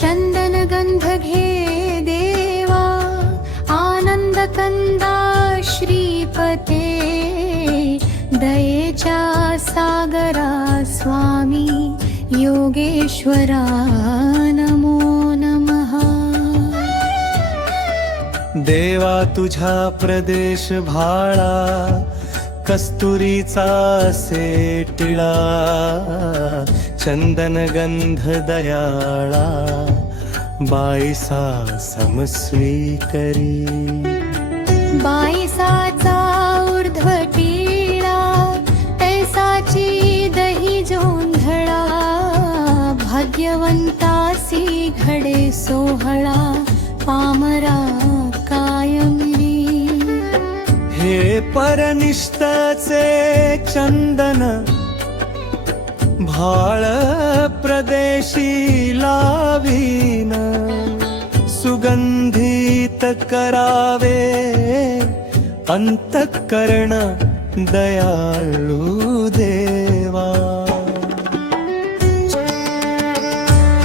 चंदन गंध घे देवा आनंद कंदा श्रीपते दयेच्या सागरा स्वामी योगेश्वरा नमो नमः। देवा तुझा प्रदेश भाळा कस्तुरीचा सेटिळा चंदन गंध दयाळा बाईसा समस्वीकरी बाईसाचा ऊर्ध्व टिळा तैसाची दही जोंधळा भाग्यवंतासी घडे सोहळा पामरा कायमरी। हे परनिष्ठाचे चंदन भाळ प्रदेशी लावीन सुगंधित करावे अंतःकरण दयाळू देवा।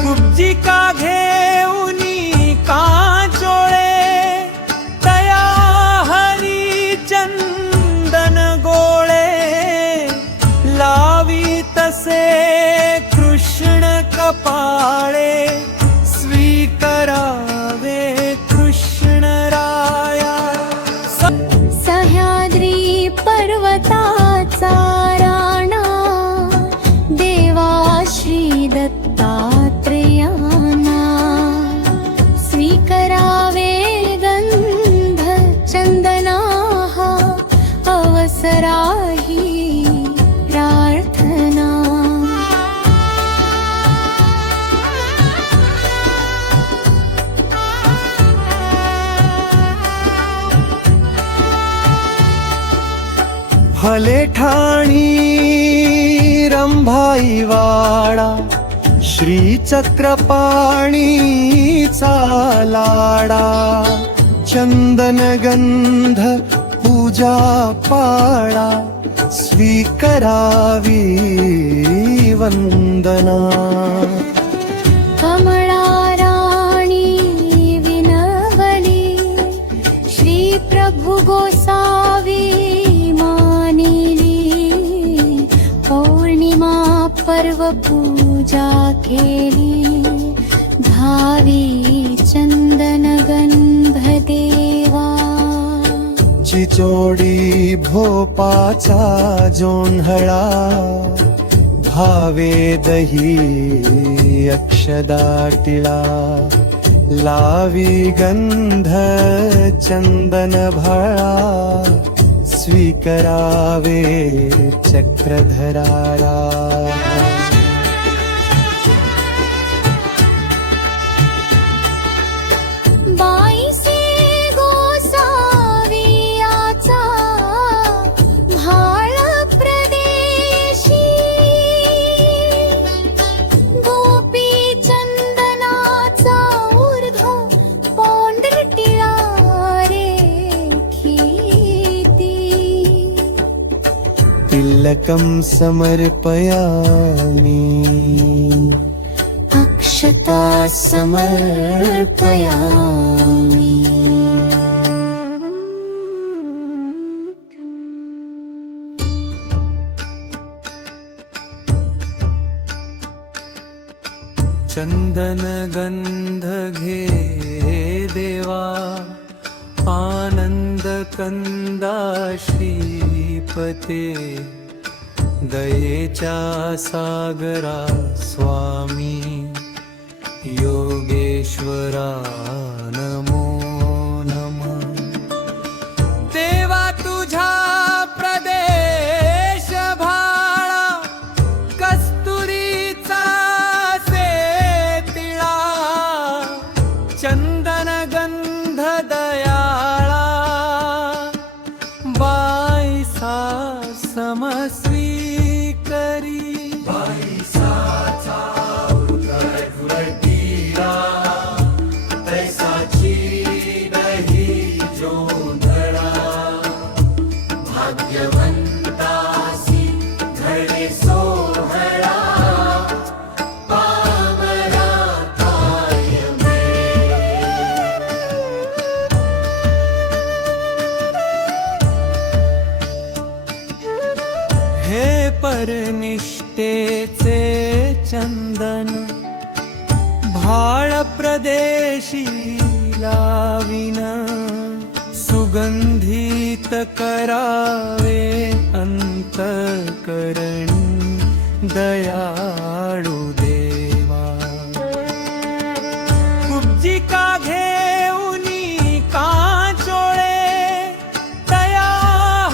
कुब्जी का घेऊनी कांचोळे तया हरी चंदन गोळे लावी तसे कृष्ण कपाळे स्वीकारावे कृष्ण राया। सह्याद्री पर्वताचा राणा देवा श्री दत्तात्रेयाना स्वीकारावे गंध चंदना हा अवसराही प्रार्थना। फले ठाणी रंभाई वाडा श्री चक्रपाणीचा लाडा चंदन गंध पूजा पाळा स्वीकारावी वंदना। कमळा राणी विनवली श्री प्रभु गोसावी पौर्णिमा पर्व पूजा केली धावी चंदन गंध देवा। चिचोडी भोपाचा जोंधळा भावे दही अक्षदाटिळा लावी गंध चंदन भाळा स्वीकारावे चक्रधरारा। बाईसे गोसावियाचा भाळ प्रदेशी गोपी चंदनाचा ऊर्ध्व पौंड्रटिळा तिलकं समर्पयामि अक्षता समर्पयामि। चंदन गंध घे देवा आनंद कंदा श्रीपते दयेच्या सागरा स्वामी योगेश्वरा नमो नमः। देवा तुझा प्रदेश भाळा कस्तुरीचा सेटिळा चंदन गंध दयाळा बाईसा समस्वीकरी बाईसाचा उर्ध्व टिळा भाळ प्रदेशी लाविन सुगंधित करावे अंतकरणी दयाळू देवा कुब्जिका घेऊनी कांचोळे तया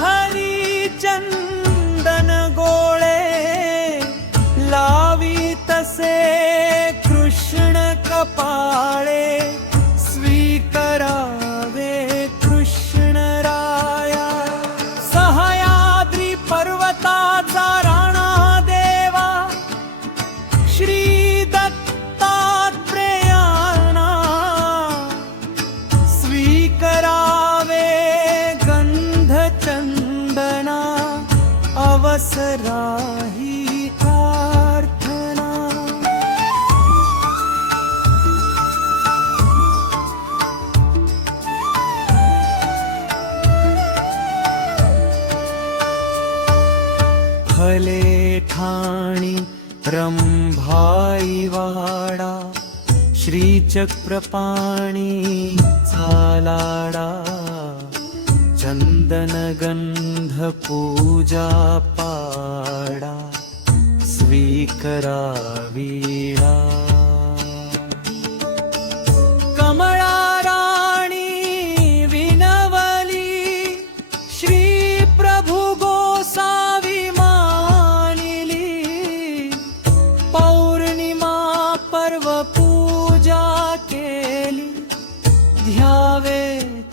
हरी चंदन गोळे लावी तसे कृष्ण कपाळे स्वीकरावे कृष्ण राया सह्याद्री पर्वताचा राणा देवा श्री दत्तात्रेयाना स्वीकरावे गंध चंदना अवसराही प्रार्थना फले ठाणी रंभाई वाडा श्रीचक्रपाणी झालाडा चंदन गंध पूजा पाडा स्वीकरावीडा कमळा राणी विनवली श्री प्रभु गोसावी मानिली पौर्णिमा पर्व पूजा केली ध्यावे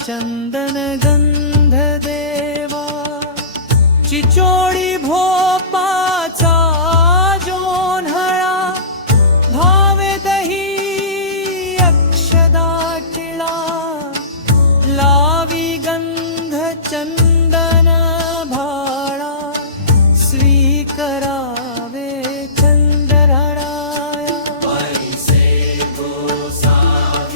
चंदन गंध देवा चिचोडी भोपाचा जोन्हळा भावे दही अक्षदाटिला लावी गंध चंदन भाळा स्वीकरावे चंद्रराया पैसे गोसावियाचा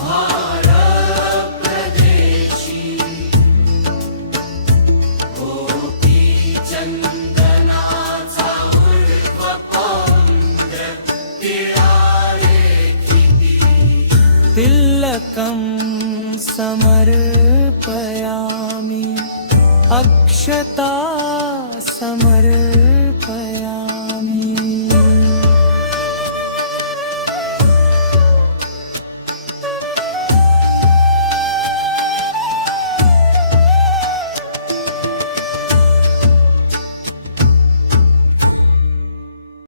भाळ प्रदेशी गोपी चंदनाचा उर्व पौंड्र तिळाळे किती तिलकं समर्पयामि अक्षता समर्पयामि